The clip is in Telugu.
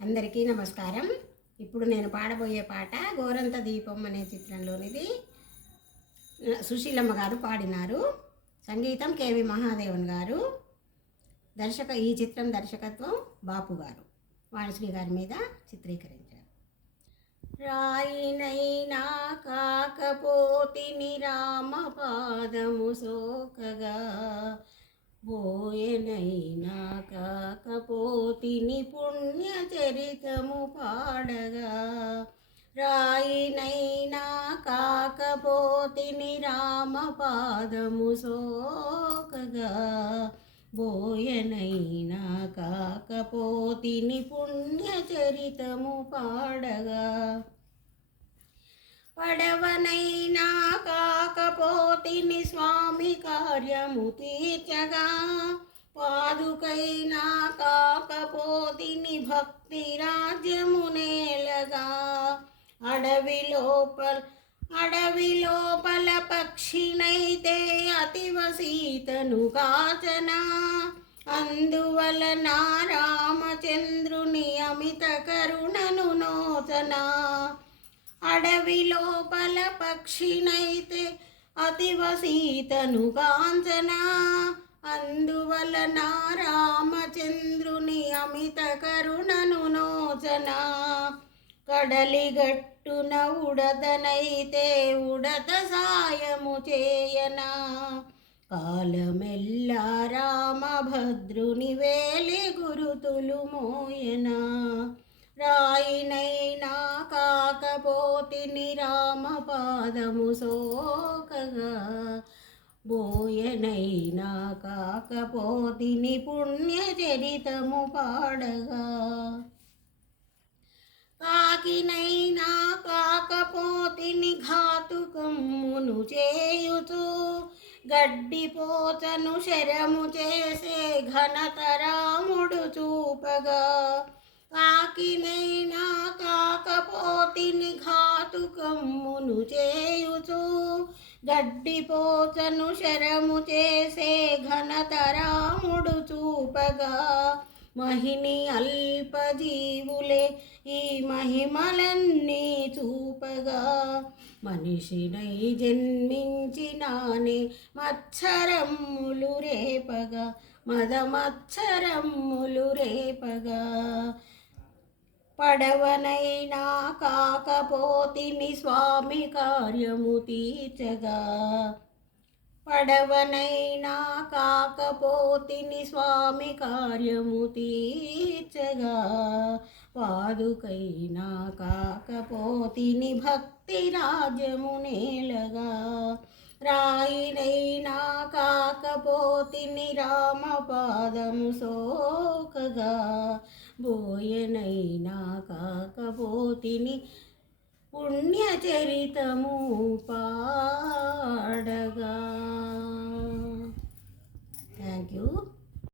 అందరికీ నమస్కారం. ఇప్పుడు నేను పాడబోయే పాట గోరంత దీపం అనే చిత్రంలోనిది. సుశీలమ్మ గారు పాడినారు. సంగీతం కేవి మహాదేవన్ గారు. ఈ చిత్రం దర్శకత్వం బాపు గారు వాణిశ్రీ గారి మీద చిత్రీకరించారు. రాయినైనా కాకపోతిని రామ పాదము సోకగా, బోయనైనా కాకపోతిని పుణ్య చరితము పాడగా, రాయినైనా కాకపోతిని రామ పాదము సోకగా, బోయనైనా కాకపోతిని పుణ్య చరితము పాడగా, పడవనైనా కాకపోతిని స్వామి కార్యము తీర్చగా, పాదుకైనా కాకపోతిని భక్తి రాజ్యము నేలగా, అడవి లోపల పక్షినైతే అతివసీతను కాచనా, అందువలన రామచంద్రుని అమిత కరుణను నోచనా, అడవి లోపల పక్షినైతే అతివసీతను కాంచనా, అందువలన రామచంద్రుని అమిత కరుణను నోచనా, కడలిగట్టున ఉడతనైతే ఉడత సాయము చేయనా, కాలమెల్లా రామభద్రుని వేలి గురుతులు మోయనా, రాయినైనా కాకపోతిని రామ పాదము సోకగా, బోయనైనా కాకపోతిని పుణ్య చరితము పాడగా, కాకినైనా కాకపోతిని ఘాతుకమ్మును చేయుచు, గడ్డిపోచను శరము చేసే ఘనత రాముడు చూపగా, కాకినైనా కాకపోతిని ఘాతుకమ్మును చేయుచు, గడ్డిపోచను శరము చేసే ఘనత రాముడు చూపగా, మహిని అల్పజీవులే ఈ మహిమలన్నీ చూపగా, మనిషినై జన్మించినానే మత్సరమ్ములు రేపగా, మదమత్సరమ్ములు రేపగా, పడవనైనా కాకపోతిని స్వామి కార్యము తీర్చగా, పడవనైనా కాకపోతిని స్వామి కార్యము తీర్చగా, పాదుకైనా కాకపోతిని భక్తి రాజ్యము నేలగా, రాయినైనా కాకపోతిని రామ పాదము సోకగా, బోయనైనా కాకపోతిని పుణ్య చరితము పాడగా.